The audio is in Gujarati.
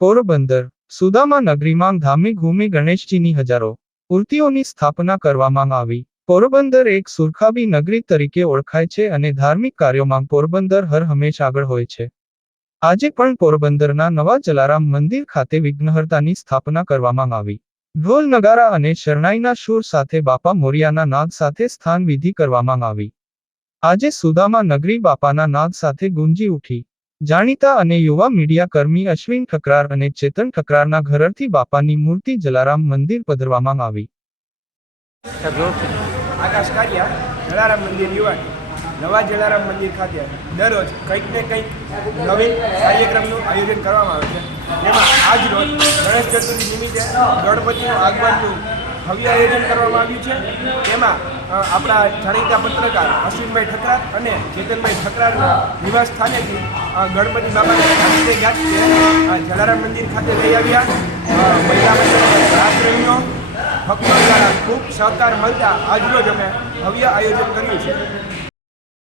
પોરબંદર, સુદામા નગરીમાં ધાર્મિક ભૂમિ ગણેશજીની હજારો મૂર્તિઓની સ્થાપના કરવામાં આવી. પોરબંદર એક સુરખાબી નગરી તરીકે ઓળખાય છે અને ધાર્મિક કાર્યોમાં પોરબંદર હર હંમેશ આગળ હોય છે. આજે પણ પોરબંદરના નવા જલારામ મંદિર ખાતે વિઘ્નહર્તાની સ્થાપના કરવામાં આવી. ઢોલ નગારા અને શરણાઈના શૂર સાથે બાપા મોરિયાના નાદ સાથે સ્થાન વિધિ કરવામાં આવી. આજે સુદામા નગરી બાપાના નાદ સાથે ગુંજી ઉઠી. જાણીતા અને યુવા મીડિયા કર્મી અશ્વિન ઠકરાર અને ચેતન ઠકરારના ઘરથી બાપાની મૂર્તિ જલારામ મંદિર પધરવામાં આવી. આકાશ કાલિયા, જલારામ મંદિર યુવાન, નવા જલારામ મંદિર ખાતે દરરોજ કંઈક ને કંઈક નવીન કાર્યક્રમનું આયોજન કરવામાં આવે છે. જેમાં આજ રોજ ગણેશ ચતુર્થી નિમિત્તે ગણપતિનું આગમનનું ભવ્ય આયોજન કરવામાં આવ્યું છે. તેમાં આપણા જાણીતા પત્રકાર અશ્વિનભાઈ ઠકરાર અને ચેતનભાઈ ઠકરારના નિવાસ સ્થાનેથી ગણપતિ બાબાને જલારામ મંદિર ખાતે લઈ આવ્યા. મહિલા મંડળ રાસ રમ્યો. ભક્તો દ્વારા ખૂબ સહકાર મળતા આજરોજ અમે ભવ્ય આયોજન કર્યું છે.